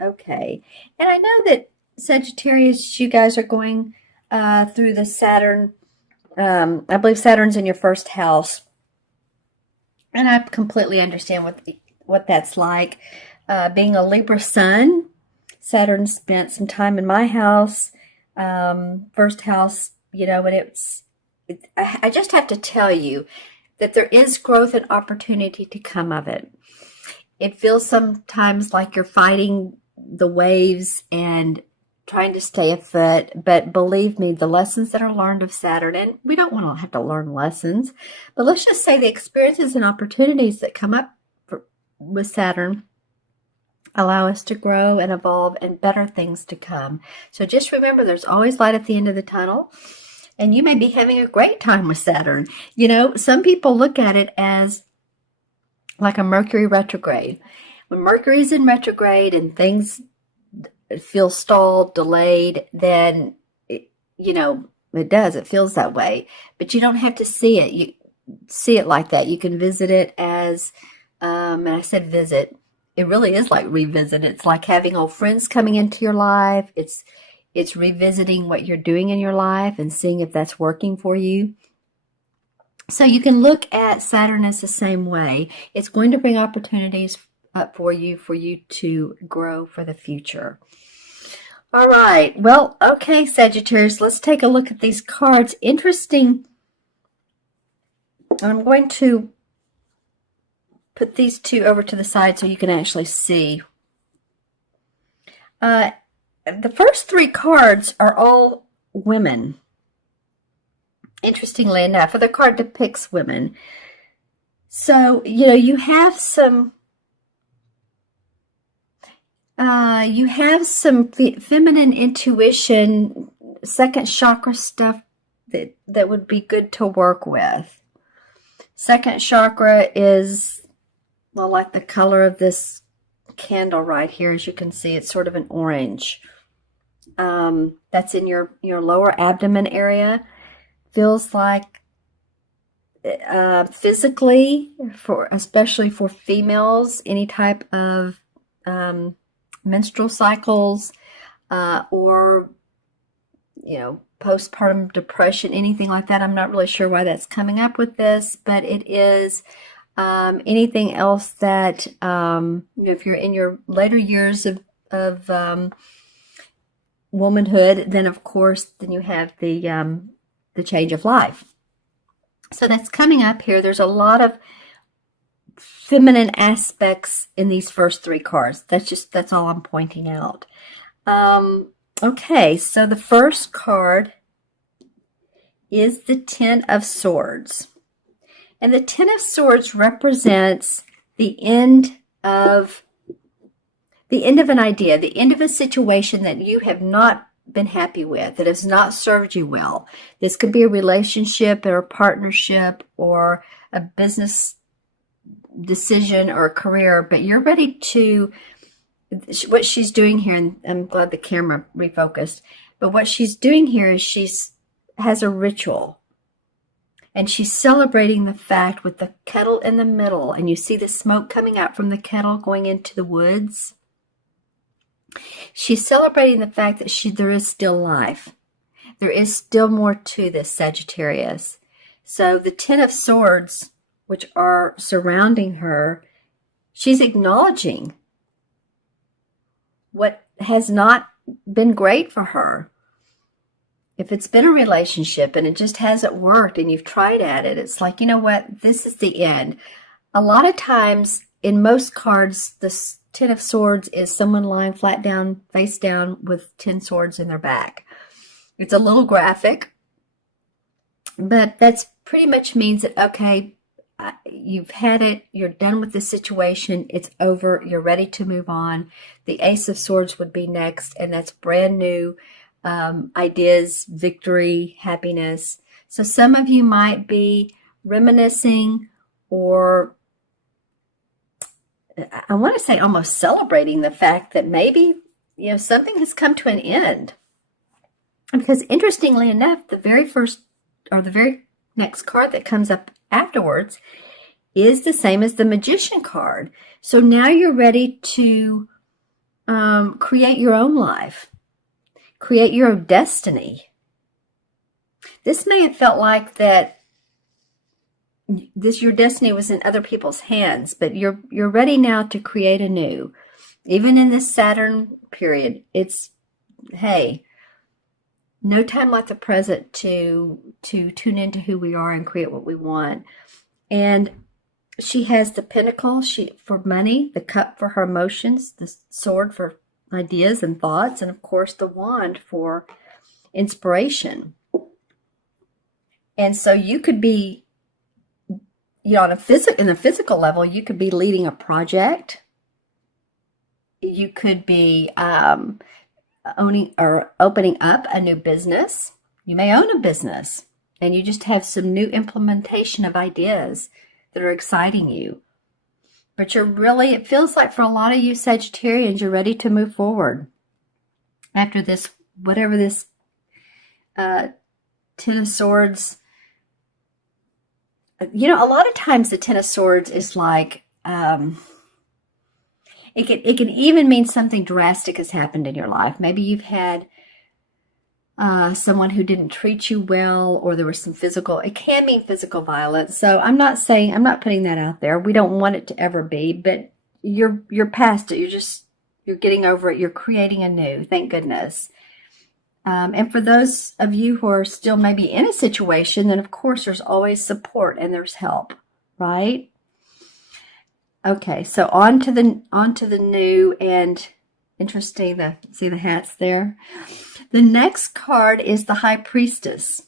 Okay. And I know that Sagittarius, you guys are going through the Saturn. I believe Saturn's in your first house, and I completely understand what that's like. Being a Libra sun, Saturn spent some time in my house, first house, and I just have to tell you that there is growth and opportunity to come of it. It feels sometimes like you're fighting the waves and trying to stay afloat, but believe me, the lessons that are learned of Saturn, and we don't want to have to learn lessons, but let's just say the experiences and opportunities that come up with Saturn allow us to grow and evolve and better things to come. So just remember, there's always light at the end of the tunnel, and you may be having a great time with Saturn. Some people look at it as like a Mercury retrograde. When Mercury's in retrograde and things feel stalled, delayed, then it does. It feels that way. But you don't have to see it. You see it like that. You can visit it as, and I said visit. It really is like revisit. It's like having old friends coming into your life. It's revisiting what you're doing in your life and seeing if that's working for you. So you can look at Saturn as the same way. It's going to bring opportunities up for you to grow for the future. All right. Well, okay, Sagittarius, let's take a look at these cards. Interesting. I'm going to put these two over to the side so you can actually see. The first three cards are all women. Interestingly enough, the card depicts women. So, you have some feminine intuition, second chakra stuff that would be good to work with. Second chakra is, well, like the color of this candle right here. As you can see, it's sort of an orange. That's in your lower abdomen area. Feels like physically, especially for females, any type of menstrual cycles or postpartum depression, anything like that. I'm not really sure why that's coming up with this, but it is anything else that if you're in your later years of womanhood, then of course you have the change of life. So that's coming up here. There's a lot of feminine aspects in these first three cards. That's all I'm pointing out. Okay, so the first card is the Ten of Swords. And the Ten of Swords represents the end of an idea, the end of a situation that you have not been happy with, that has not served you well. This could be a relationship or a partnership or a business decision or a career, but you're ready to, what she's doing here, and I'm glad the camera refocused, but what she's doing here is has a ritual, and she's celebrating the fact with the kettle in the middle, and you see the smoke coming out from the kettle going into the woods. She's celebrating the fact that there is still life. There is still more to this, Sagittarius. So the Ten of Swords, which are surrounding her, she's acknowledging what has not been great for her. If it's been a relationship and it just hasn't worked and you've tried at it, it's like, you know what, this is the end. A lot of times in most cards, the Ten of Swords is someone lying flat down, face down with 10 swords in their back. It's a little graphic, but that's pretty much means that, okay, you've had it, you're done with the situation, it's over, you're ready to move on. The Ace of Swords would be next, and that's brand new ideas, victory, happiness. So some of you might be reminiscing, or I want to say almost celebrating the fact that maybe, something has come to an end. Because interestingly enough, the very next card that comes up afterwards is the same as the Magician card. So now you're ready to create your own life, create your own destiny. This may have felt like that your destiny was in other people's hands, but you're ready now to create anew. Even in this Saturn period, it's, hey, no time like the present to tune into who we are and create what we want. And she has the pentacle for money, the cup for her emotions, the sword for ideas and thoughts, and of course the wand for inspiration. And so you could be, on in the physical level, you could be leading a project. You could be owning or opening up a new business. You may own a business and you just have some new implementation of ideas that are exciting you. But it feels like for a lot of you Sagittarians, you're ready to move forward after this, whatever this Ten of Swords. A lot of times the Ten of Swords is like, it can even mean something drastic has happened in your life. Maybe you've had someone who didn't treat you well, or there was it can mean physical violence. So I'm not putting that out there. We don't want it to ever be, but you're past it. You're getting over it. You're creating anew. Thank goodness. And for those of you who are still maybe in a situation, then of course there's always support and there's help, right? Okay, so on to the new, and interesting, see the hats there. The next card is the High Priestess.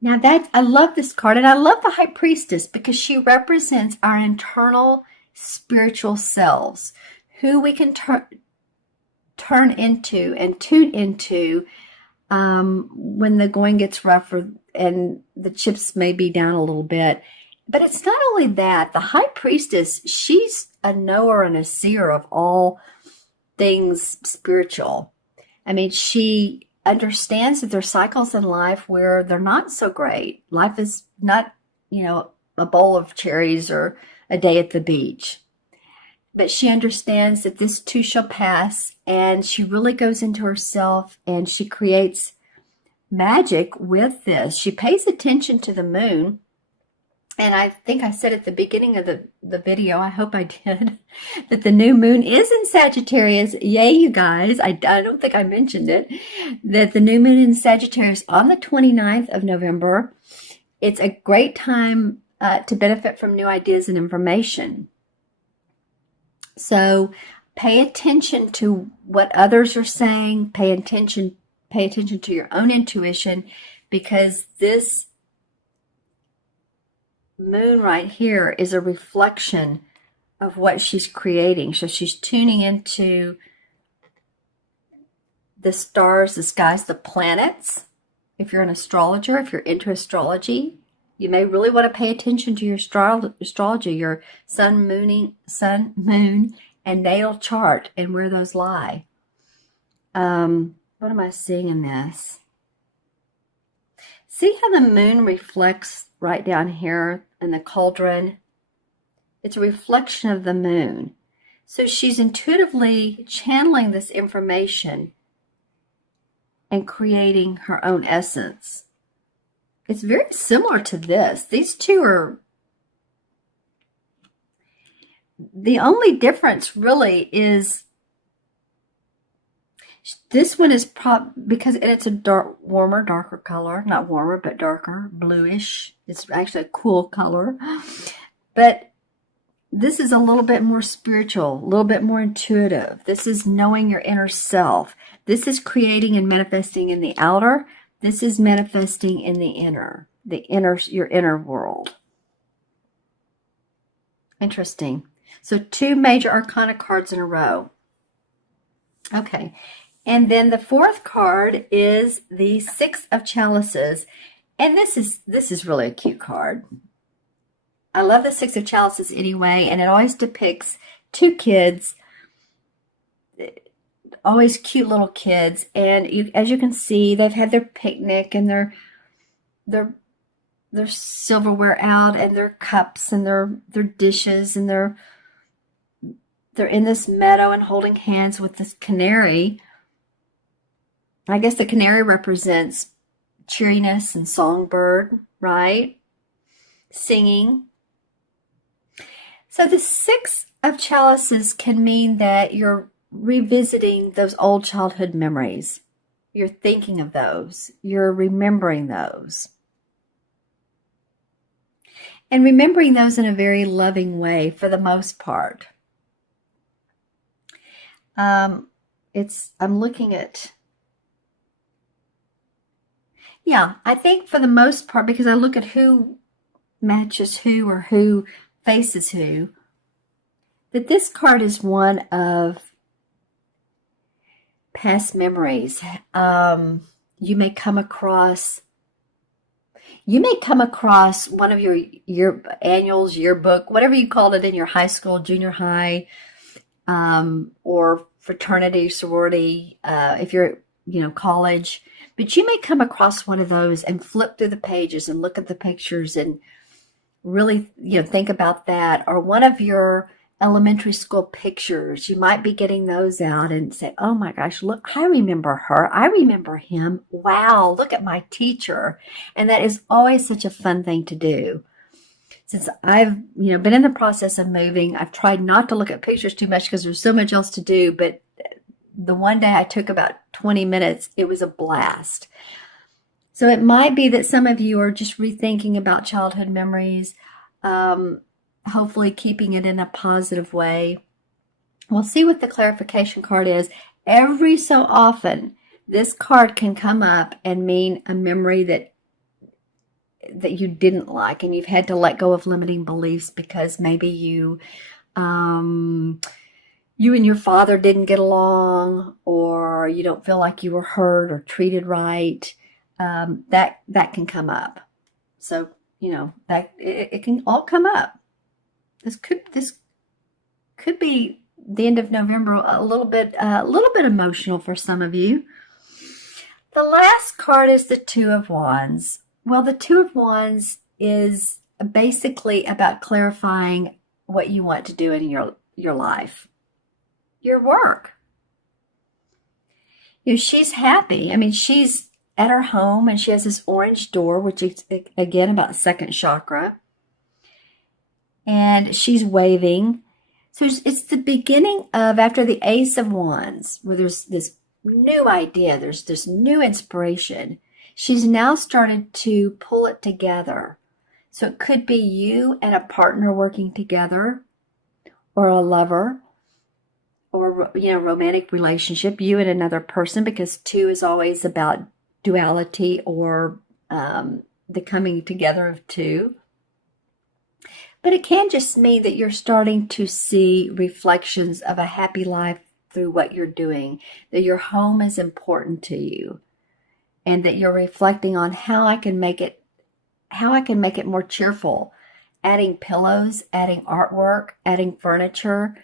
Now I love this card, and I love the High Priestess because she represents our internal spiritual selves, who we can turn into and tune into when the going gets rougher and the chips may be down a little bit. But it's not only that. The High Priestess, she's a knower and a seer of all things spiritual. I mean, she understands that there's cycles in life where they're not so great. Life is not, a bowl of cherries or a day at the beach. But she understands that this too shall pass, and she really goes into herself and she creates magic with this. She pays attention to the moon. And I think I said at the beginning of the video, I hope I did, that the new moon is in Sagittarius. Yay, you guys. I don't think I mentioned it, that the new moon in Sagittarius on the 29th of November. It's a great time to benefit from new ideas and information. So pay attention to what others are saying. Pay attention to your own intuition, because this moon right here is a reflection of what she's creating. So she's tuning into the stars, the skies, the planets. If you're an astrologer, if you're into astrology, you may really want to pay attention to your astrology, your sun, moon, and natal chart, and where those lie. What am I seeing in this? See how the moon reflects right down here in the cauldron? It's a reflection of the moon. So she's intuitively channeling this information and creating her own essence. It's very similar to this. These two are, the only difference really is this one is because it's a darker color, not warmer, but darker, bluish. It's actually a cool color. But this is a little bit more spiritual, a little bit more intuitive. This is knowing your inner self. This is creating and manifesting in the outer. This is manifesting in the inner, your inner world. Interesting. So 2 major arcana cards in a row. Okay. And then the 4th card is the 6 of Chalices. And this is really a cute card. I love the 6 of Chalices anyway, and it always depicts 2 kids, always cute little kids. And as you can see, they've had their picnic and their silverware out, and their cups and their dishes and their they're in this meadow and holding hands with this canary. I guess the canary represents cheeriness and songbird, right? Singing. So the Six of Chalices can mean that you're revisiting those old childhood memories. You're thinking of those. You're remembering those. And remembering those in a very loving way for the most part. I'm looking at, yeah, I think for the most part, because I look at who matches who or who faces who, that this card is one of past memories. You may come across one of your annuals, yearbook, whatever you called it in your high school, junior high, or fraternity, sorority, if you're, college. But you may come across one of those and flip through the pages and look at the pictures and really, think about that. Or one of your elementary school pictures, you might be getting those out and say, oh my gosh, look, I remember her. I remember him. Wow, look at my teacher. And that is always such a fun thing to do. Since I've, been in the process of moving, I've tried not to look at pictures too much because there's so much else to do. But the one day I took about 20 minutes, it was a blast. So it might be that some of you are just rethinking about childhood memories, hopefully keeping it in a positive way. We'll see what the clarification card is. Every so often, this card can come up and mean a memory that you didn't like, and you've had to let go of limiting beliefs because maybe you and your father didn't get along, or you don't feel like you were heard or treated right. That can come up. So, that it can all come up. This could be the end of November, a little bit emotional for some of you. The last card is the Two of Wands. Well, the Two of Wands is basically about clarifying what you want to do in your life, your work. She's happy. I mean, she's at her home and she has this orange door, which is, again, about second chakra. And she's waving. So it's the beginning of, after the Ace of Wands, where there's this new idea, there's this new inspiration. She's now started to pull it together. So it could be you and a partner working together, or a lover, or, romantic relationship, you and another person, because two is always about duality or the coming together of two. But it can just mean that you're starting to see reflections of a happy life through what you're doing, that your home is important to you, and that you're reflecting on how I can make it more cheerful, adding pillows, adding artwork, adding furniture,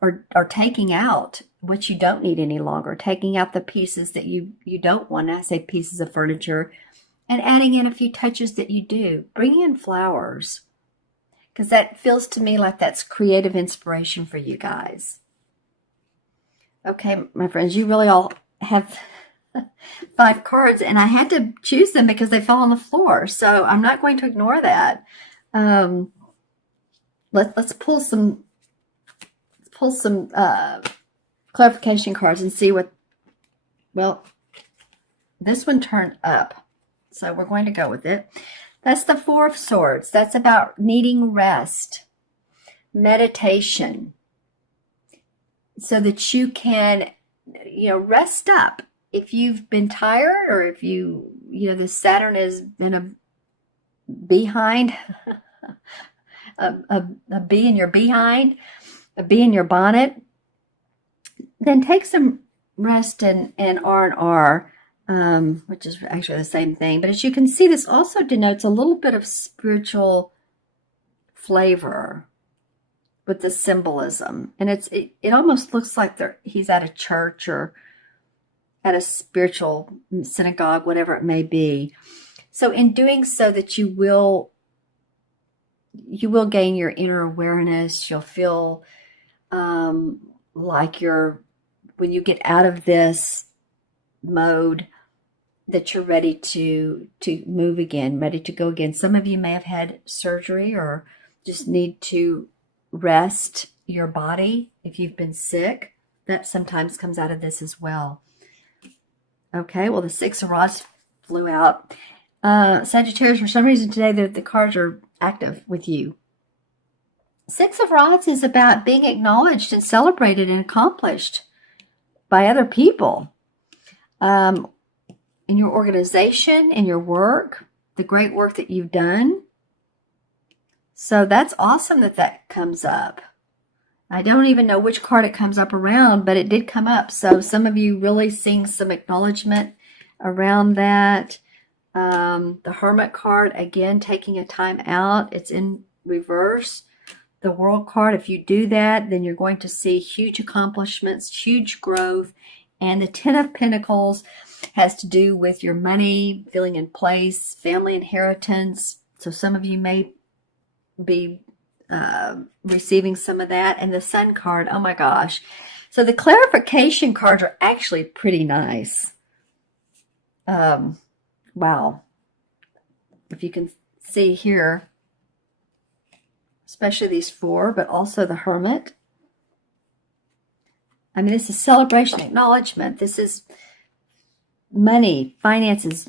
or taking out what you don't need any longer, taking out the pieces that you don't want. I say pieces of furniture, and adding in a few touches that you do. Bring in flowers, because that feels to me like that's creative inspiration for you guys. Okay, my friends, you really all have 5 cards, and I had to choose them because they fell on the floor. So I'm not going to ignore that. Let's pull some clarification cards and see what. Well, this one turned up, so we're going to go with it. That's the Four of Swords. That's about needing rest, meditation, so that you can, rest up. If you've been tired, or if the Saturn has been a behind, a bee in your behind, a bee in your bonnet, then take some rest in R&R. Which is actually the same thing. But as you can see, this also denotes a little bit of spiritual flavor with the symbolism. And it almost looks like he's at a church or at a spiritual synagogue, whatever it may be. So in doing so, that you will gain your inner awareness. You'll feel like when you get out of this mode, that you're ready to move again, ready to go again. Some of you may have had surgery or just need to rest your body if you've been sick. That sometimes comes out of this as well. Okay, well, the Six of Rods flew out. Sagittarius, for some reason today, the cards are active with you. Six of Rods is about being acknowledged and celebrated and accomplished by other people. In your organization, in your work, the great work that you've done. So that's awesome that comes up. I don't even know which card it comes up around, but it did come up. So some of you really seeing some acknowledgement around that. The Hermit card, again, taking a time out. It's in reverse. The World card, if you do that, then you're going to see huge accomplishments, huge growth. And the Ten of Pentacles has to do with your money, feeling in place, family inheritance. So some of you may be receiving some of that. And the Sun card, oh my gosh. So the clarification cards are actually pretty nice. Wow. If you can see here, especially these four, but also the Hermit. I mean, this is celebration, acknowledgement. This is money, finances,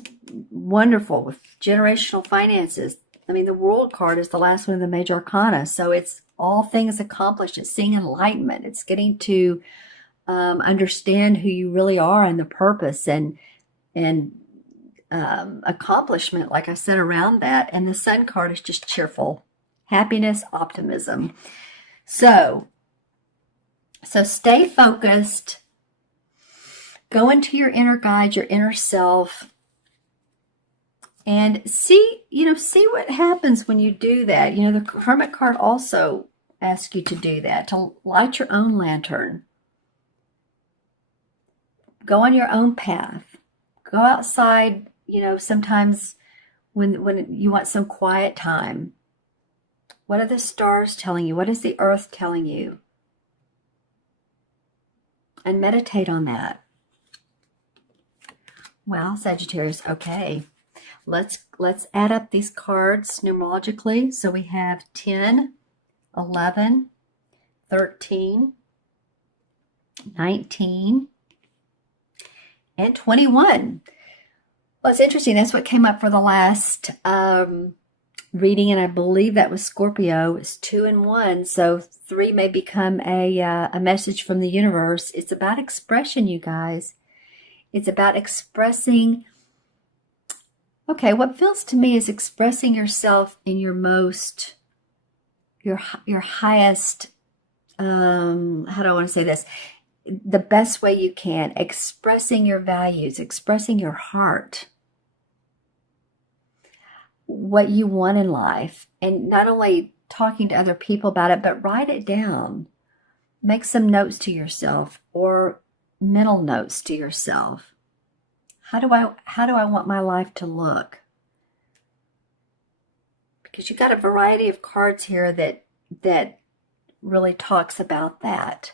wonderful with generational finances. I mean, the World card is the last one of the major arcana. So it's all things accomplished. It's seeing enlightenment. It's getting to understand who you really are and the purpose and accomplishment, like I said, around that. And the Sun card is just cheerful, happiness, optimism. So stay focused. Go into your inner guide, your inner self, and see what happens when you do that. You know, the Hermit card also asks you to do that, to light your own lantern. Go on your own path. Go outside, you know, sometimes when you want some quiet time. What are the stars telling you? What is the earth telling you? And meditate on that. Well, Sagittarius, okay. Let's add up these cards numerologically. So we have 10, 11, 13, 19, and 21. Well, it's interesting. That's what came up for the last reading, and I believe that was Scorpio. It's 2 and 1, so 3 may become a message from the universe. It's about expression, you guys. It's about expressing. Okay, what feels to me is expressing yourself in your most, your highest. How do I want to say this? The best way you can. Expressing your values, expressing your heart, what you want in life, and not only talking to other people about it, but write it down. Make some notes to yourself or mental notes to yourself. How do I want my life to look? Because you got a variety of cards here that really talks about that.